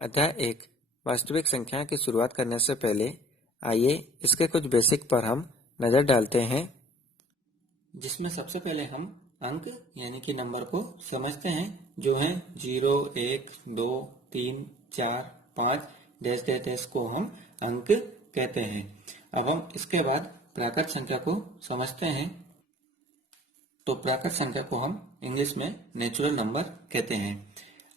अध्याय 1 वास्तविक संख्या की शुरुआत करने से पहले आइए इसके कुछ बेसिक पर हम नजर डालते हैं, जिसमें सबसे पहले हम अंक यानी कि नंबर को समझते हैं, जो है 0, 1, 2, 3, 4, 5 डैश डैश डैश को हम अंक कहते हैं। अब हम इसके बाद प्राकृत संख्या को समझते हैं। तो प्राकृत संख्या को हम इंग्लिश में नेचुरल नंबर कहते हैं।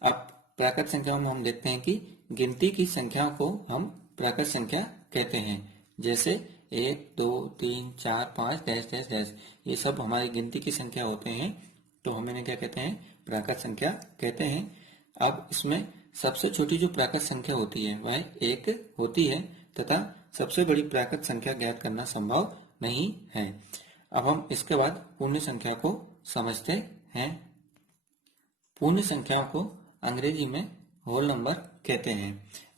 अब प्राकृत संख्या में हम देखते हैं कि गिनती की संख्या को हम प्राकृत संख्या कहते हैं, जैसे 1, 2, 3, 4, 5 डैश डैश डैश, ये सब हमारी गिनती की संख्या होते हैं, तो हम इन्हें क्या कहते हैं? प्राकृत संख्या कहते हैं। अब इसमें सबसे छोटी जो प्राकृत संख्या होती है वह 1 होती है तथा सबसे बड़ी प्राकृत संख्या ज्ञात करना संभव नहीं है। अब हम इसके बाद पूर्ण संख्या को समझते हैं। पूर्ण संख्याओं को अंग्रेजी में होल नंबर कहते हैं।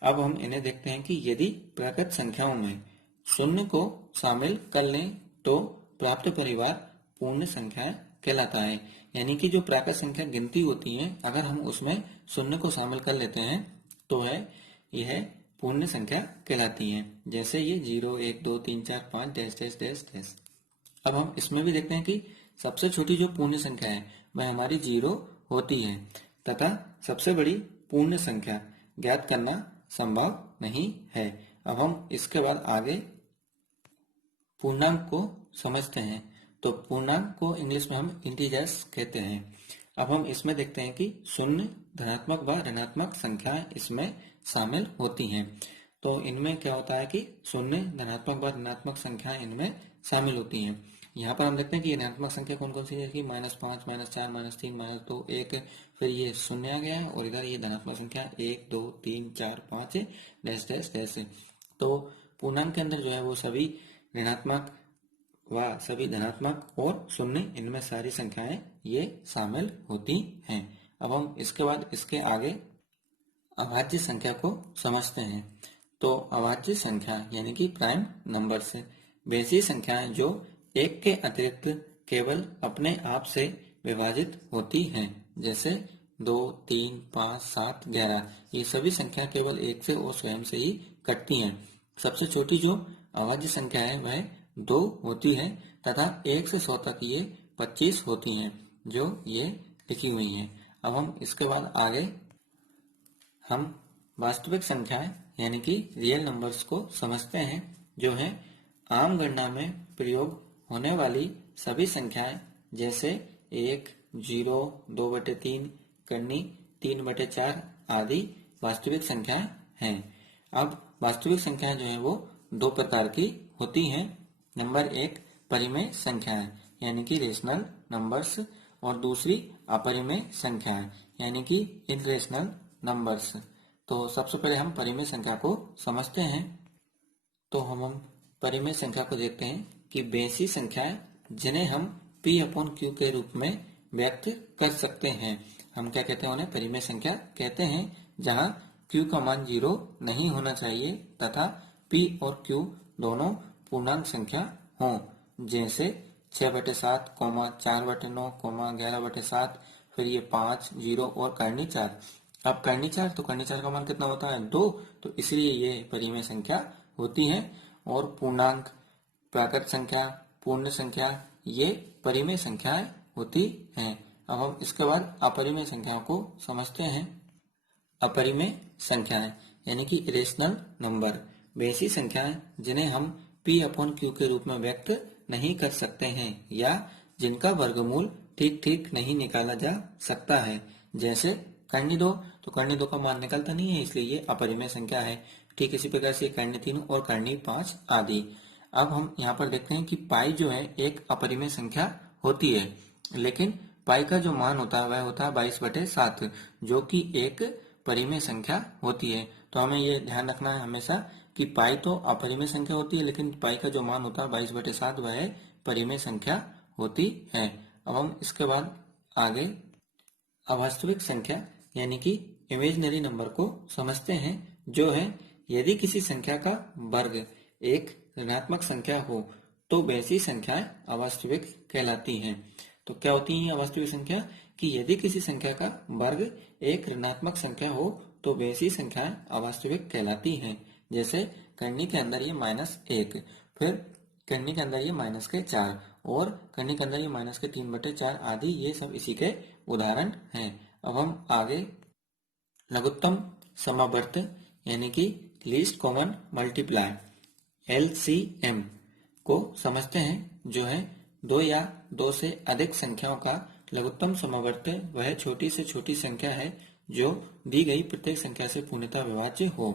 अब हम इन्हें देखते हैं कि यदि प्राकृत संख्याओं में शून्य को शामिल कर लें तो प्राप्त परिवार पूर्ण संख्या कहलाता है। यानी कि जो प्राकृत संख्या गिनती होती है, अगर हम उसमें शून्य को शामिल कर लेते हैं तो यह पूर्ण संख्या कहलाती है। जैसे ये 0, 1, 2, 3, 4, 5 डैश डैश डैश डैश। अब हम इसमें भी देखते हैं कि सबसे छोटी जो पूर्ण संख्या है वह हमारी 0 होती है तथा सबसे बड़ी पूर्ण संख्या ज्ञात करना संभव नहीं है। अब हम इसके बाद आगे पूर्णांक को समझते हैं। तो पूर्णांक को इंग्लिश में हम इंटीजर्स कहते हैं। अब हम इसमें देखते हैं कि शून्य, धनात्मक व ऋणात्मक संख्याएं इसमें शामिल होती हैं। तो इनमें क्या होता है कि शून्य, धनात्मक व ऋणात्मक संख्याएं इनमें शामिल होती हैं। यहाँ पर हम देखते हैं कि ऋणात्मक संख्या कौन कौन सी है कि -5, -4, -3, -2, 1, फिर ये शून्य आ गया है और इधर ये धनात्मक संख्या 1, 2, 3, 4, 5 डैश डैश डैश। तो पूर्णांक के अंदर जो है वो सभी ऋणात्मक व सभी धनात्मक और शून्य, इनमें सारी संख्याएं ये शामिल होती हैं। अब हम इसके बाद इसके आगे अभाज्य संख्या को समझते हैं। तो अभाज्य संख्या यानी कि प्राइम नंबर्स वैसी संख्याएं जो एक के अतिरिक्त केवल अपने आप से विभाजित होती हैं, जैसे 2, 3, 5, 7, 11। ये सभी संख्या केवल एक से और स्वयं से ही कटती हैं। सबसे छोटी जो अभाज्य संख्या है वह 2 होती है तथा 1 से 100 तक ये 25 होती हैं, जो ये लिखी हुई हैं। अब हम इसके बाद आगे हम वास्तविक संख्याएं यानी कि रियल नंबर्स को समझते हैं, जो है आम गणना में प्रयोग होने वाली सभी संख्याएं, जैसे 1, 0, 2/3, करनी 3/4 आदि वास्तविक संख्याएं हैं। अब वास्तविक संख्याएं जो है वो 2 प्रकार की होती हैं। नंबर 1 परिमेय संख्याएं यानी कि रेशनल नंबर्स, और दूसरी अपरिमेय संख्याएं यानी कि इररेशनल नंबर्स। तो सबसे पहले हम परिमेय संख्या को समझते हैं। तो हम परिमेय संख्या को देखते हैं कि बेसी संख्याएं जिन्हें हम P/Q के रूप में व्यक्त कर सकते हैं, हम क्या कहते हैं? उन्हें परिमेय संख्या कहते हैं, जहां Q का मान 0 नहीं होना चाहिए तथा P और Q दोनों पूर्णांक संख्या हों, जैसे 6/7, 4/9, 11/7, फिर ये 5, 0 और करनी 4। अब करनी 4, तो करनी 4 का मान कितना होता है? 2, तो इसलिए ये परिमेय संख्या होती है। और पूर्णांक, प्राकृत संख्या, पूर्ण संख्या, ये परिमेय संख्याएं होती हैं। अब हम इसके बाद अपरिमेय संख्याओं को समझते हैं। अपरिमेय संख्याएं यानी कि इरेशनल नंबर वैसी संख्याएं जिन्हें हम P/Q के रूप में व्यक्त नहीं कर सकते हैं या जिनका वर्गमूल ठीक ठीक नहीं निकाला जा सकता है, जैसे करनी 2, तो करनी 2 का मान निकलता नहीं है, इसलिए ये अपरिमेय संख्या है। ठीक इसी प्रकार से करनी 3 और करनी 5 आदि। अब हम यहाँ पर देखते हैं कि पाई जो है एक अपरिमेय संख्या होती है, लेकिन पाई का जो मान होता है वह होता है 22/7, जो कि एक परिमेय संख्या होती है। तो हमें ये ध्यान रखना है हमेशा कि पाई तो अपरिमेय संख्या होती है, लेकिन पाई का जो मान होता है 22/7 वह परिमेय संख्या होती है। अब हम इसके बाद आगे अवास्तविक संख्या यानी कि इमेजिनरी नंबर को समझते हैं, जो है यदि किसी संख्या का वर्ग एक ऋणात्मक संख्या हो तो वैसी संख्याएं अवास्तविक कहलाती हैं। तो क्या होती है अवास्तविक संख्या? कि यदि किसी संख्या का वर्ग एक ऋणात्मक संख्या हो तो वैसी संख्याएं अवास्तविक कहलाती हैं। जैसे करनी के अंदर ये -1, फिर करनी के अंदर ये -4 और करनी के अंदर ये -3/4 आदि, ये सब इसी के उदाहरण हैं। अब हम आगे लघुत्तम समावर्त यानी कि लीस्ट कॉमन मल्टीप्लाई LCM को समझते हैं, जो है दो या दो से अधिक संख्याओं का लघुत्तम समावर्त वह छोटी से छोटी संख्या है जो दी गई प्रत्येक संख्या से पूर्णतः विभाज्य हो।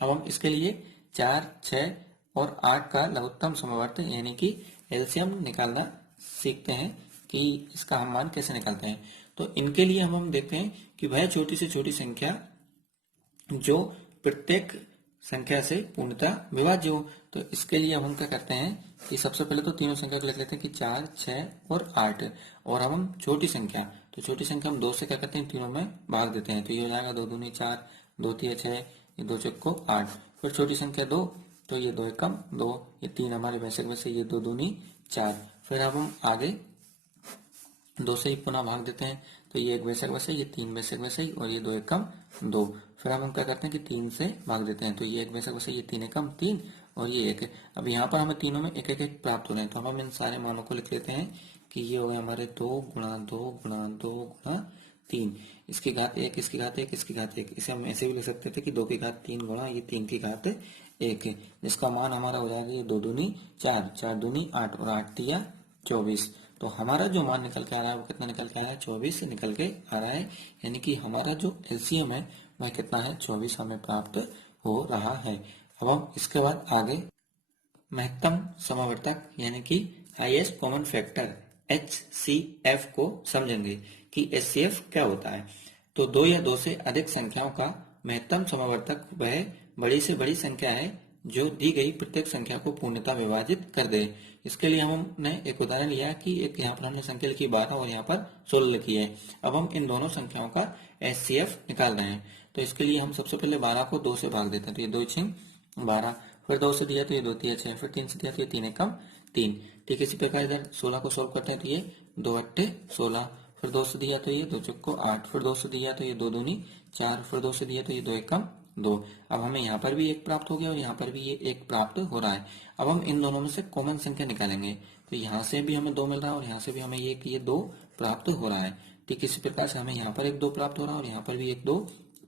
अब हम इसके लिए 4, 6 और 8 का लघुत्तम समावर्त यानी कि LCM निकालना सीखते हैं कि इसका हम मान कैसे निकालते हैं। तो इनके लिए हम देखते हैं कि वह छोटी से छोटी संख्या जो प्रत्येक संख्या से पूर्णतः विभाज्य हो। तो इसके लिए अब हम क्या करते हैं कि सबसे पहले तो तीनों संख्या को लिख लेते हैं कि 4, 6 और 8, और अब हम छोटी संख्या, तो छोटी संख्या हम 2 से क्या करते हैं, तीनों में भाग देते हैं। तो ये हो जाएगा 2 दूनी 4, 2 तिया 6, ये 2 चौको 8। फिर छोटी संख्या 2, तो ये 2 एकम 2, ये 3 हमारे वैसे वैसे, ये 2 दूनी 4। फिर अब हम आगे 2 से ही पुनः भाग देते हैं, तो ये 1 वैसे वैसे, ये 3 वैसे वैसे ही, और ये 2 एकम 2। फिर हम क्या करते हैं कि 3 से भाग देते हैं, तो ये 1 वैसे वैसे, ये 3 एकम 3 और ये 1। अब यहाँ पर हमें तीनों में एक एक प्राप्त हो रहे हैं, तो हम इन सारे मानों को लिख लेते हैं कि ये हो गए हमारे 2 गुणा 2 गुणा 2 गुणा 3, इसकी घात 1, इसकी घात 1, इसकी घात 1। इसे हम ऐसे भी लिख सकते थे कि 2 की घात 3 गुणा ये 3 की घात 1, जिसका मान हमारा हो जाएगा ये 2 दूनी 4, 4 दूनी 8 और 8 तिया 24। तो हमारा जो मान निकल के आ रहा है वो कितना निकल के आ रहा है, 24 निकल के आ रहा है। यानी कि हमारा जो LCM है वह कितना है, 24 हमें प्राप्त हो रहा है। अब हम इसके बाद आगे महत्तम समावर्तक यानी कि हाईएस्ट कॉमन फैक्टर HCF को समझेंगे कि HCF क्या होता है। तो दो या दो से अधिक संख्याओं का महत्तम समावर्तक वह बड़ी से बड़ी संख्या है जो दी गई प्रत्येक संख्या को पूर्णतः विभाजित कर दे। इसके लिए हमने एक उदाहरण लिया कि एक यहाँ पर हमने संख्या लिखी 12 और यहाँ पर 16 लिखी है। अब हम इन दोनों संख्याओं का HCF निकाल रहे हैं। तो इसके लिए हम सबसे पहले 12 को 2 से भाग देते हैं, तो ये 2 छिंग 12, फिर 2 से दिया तो ये 2 तिया 6, फिर 3 से दिया तो ये 3 एकम 3। ठीक इसी प्रकार इधर 16 को सोल्व करते हैं, तो ये 2 अट्ठे 16, फिर 2 से दिया तो ये 2 चौको 8, फिर 2 से दिया तो ये 2 दूनी 4, फिर 2 से दिया तो ये 2 एकम 2। अब हमें यहाँ पर भी 1 प्राप्त हो गया और यहाँ पर भी ये 1 प्राप्त हो रहा है। अब हम इन दोनों में से कॉमन संख्या निकालेंगे, तो यहाँ से भी हमें 2 मिल रहा है और यहाँ से भी हमें ये 2 प्राप्त हो रहा है। ठीक इसी प्रकार से हमें यहाँ पर 1 2 प्राप्त हो रहा है और यहाँ पर भी 1 2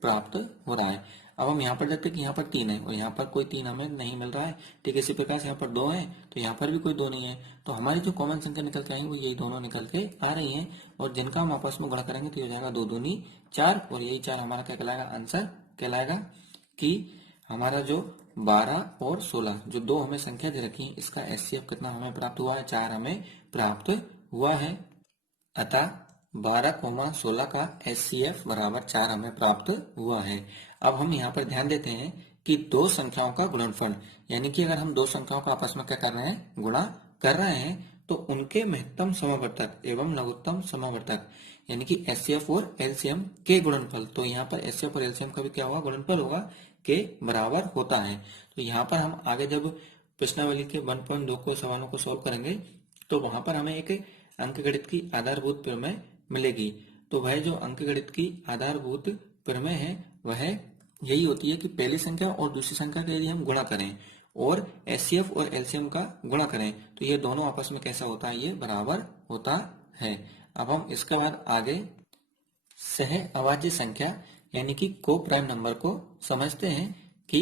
प्राप्त हो रहा है। अब हम यहाँ पर देखते हैं कि यहाँ पर 3 है और यहाँ पर कोई 3 हमें नहीं मिल रहा है। ठीक इसी प्रकार से यहाँ पर 2 है तो यहाँ पर भी कोई 2 नहीं है। तो हमारी जो कॉमन संख्या निकल के आएंगी वो यही दोनों निकल के आ रही हैं, और जिनका हम आपस में गुणा करेंगे तो ये हो जाएगा 2 दूनी 4, और यही 4 हमारा क्या कहलाएगा, आंसर कहलाएगा। कि हमारा जो 12 और 16 जो दो हमें संख्या दे रखी है, इसका HCF कितना हमें प्राप्त हुआ है, 4 हमें प्राप्त हुआ है। अतः 12, 16 का HCF बराबर 4 हमें प्राप्त हुआ है। अब हम यहाँ पर ध्यान देते हैं कि दो संख्याओं का गुणनफल, यानी कि अगर हम दो संख्याओं का आपस में क्या कर रहे हैं, गुणा कर रहे हैं, तो उनके महत्तम समावर्तक एवं लघुत्तम समावर्तक यानी कि HCF और LCM के गुणनफल, तो यहाँ पर HCF और LCM का भी क्या होगा, गुणनफल होगा, के बराबर होता है। तो यहाँ पर हम आगे जब प्रश्नावली के 1.2 को सवालों को सॉल्व करेंगे तो वहां पर हमें एक अंकगणित की आधारभूत प्रमेय मिलेगी। तो वह जो अंकगणित की आधारभूत प्रमेय है वह यही होती है कि पहली संख्या और दूसरी संख्या के यदि हम गुणा करें और HCF और LCM का गुणा करें तो ये दोनों आपस में कैसा होता है, ये बराबर होता है। अब हम इसके बाद आगे सह अभाज्य संख्या यानी कि को प्राइम नंबर को समझते हैं कि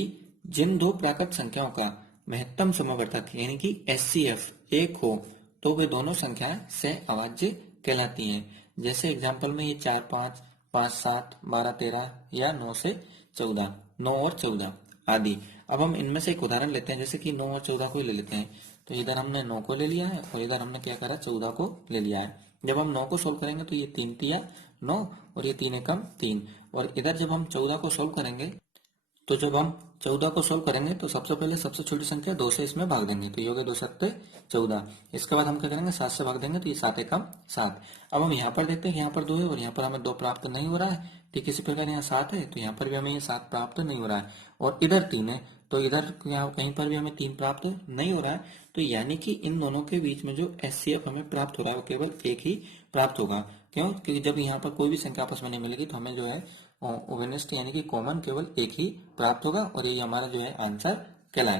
जिन दो प्राकृत संख्याओं का महत्तम समावर्तक यानी कि HCF 1 हो तो वे दोनों संख्याएं सह अभाज्य कहलाती हैं। जैसे एग्जांपल में ये 4 5, 5 7, 12 13 या 9 से 14, 9 और 14 आदि। अब हम इनमें से एक उदाहरण लेते हैं, जैसे कि 9 और 14 को ही ले लेते हैं। तो इधर हमने 9 को ले लिया है और इधर हमने क्या करा, 14 को ले लिया है। जब हम 9 को सोल्व करेंगे तो ये 3 तिया 9 और ये 3 एकम 3, और इधर जब हम 14 को सोल्व करेंगे तो जब हम 14 को सोल्व करेंगे तो सबसे पहले सबसे छोटी संख्या 2 से इसमें भाग देंगे, तो ये हो गया 2 सत्ते 14। इसके बाद हम क्या करेंगे, 7 से भाग देंगे तो ये 7 एकम 7। अब हम यहाँ पर देखते हैं कि यहाँ पर 2 है और यहाँ पर हमें 2 प्राप्त नहीं हो रहा है। ठीक इसी प्रकार यहाँ 7 है तो यहाँ पर भी हमें ये 7 प्राप्त नहीं हो रहा है, और इधर 3 है तो इधर यहाँ कहीं पर भी हमें 3 प्राप्त नहीं हो रहा है। तो यानी कि इन दोनों के बीच में जो HCF हमें प्राप्त हो रहा है वो केवल एक ही प्राप्त होगा। क्यों? क्योंकि जब यहाँ पर कोई भी संख्या आपस में नहीं मिलेगी तो हमें जो है ओवेनेस्ट यानी कि कॉमन केवल एक ही प्राप्त होगा और यही हमारा जो है आंसर